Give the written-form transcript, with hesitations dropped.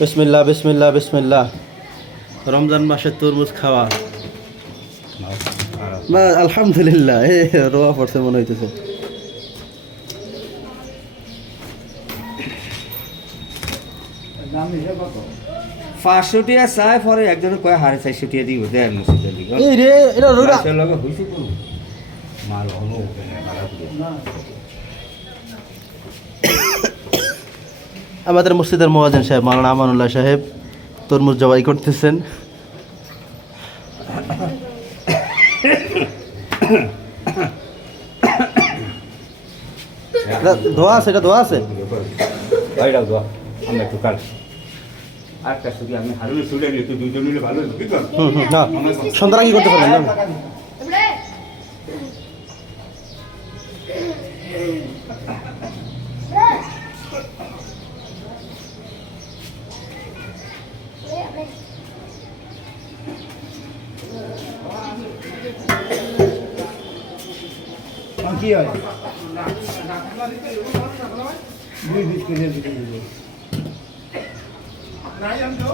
বিসমিল্লাহ বিসমিল্লাহ বিসমিল্লাহ। রমজান মাসে তরমুজ খাওয়া, আলহামদুলিল্লাহ। রোয়া পড়ছে মনে হইতেছে। পাঁচশোটিয়া চাই পরে একজনে কয় হারে 400 দিব দেয় মসজিদের দিকে এই রে এটা রোরা লগে হইছে কোন মাল হলো আমাদের মসজিদের মুয়াজ্জিন সাহেব মাওলানা আমানুল্লাহ সাহেব তরমুজ জবাই করতেছেন। ধোয়া আছে, এটা ধোয়া আছে। ভাইরাও দোয়া আমরা একটু কাল আরেকটা শুধু আমি হারুনে ছুটে নিয়ে তুই দুজন মিলে ভালো কি কর না সন্ধ্যা কি করতে পারবেন না। কি হয় দুই বিশ করে দিতে নাই আমি তো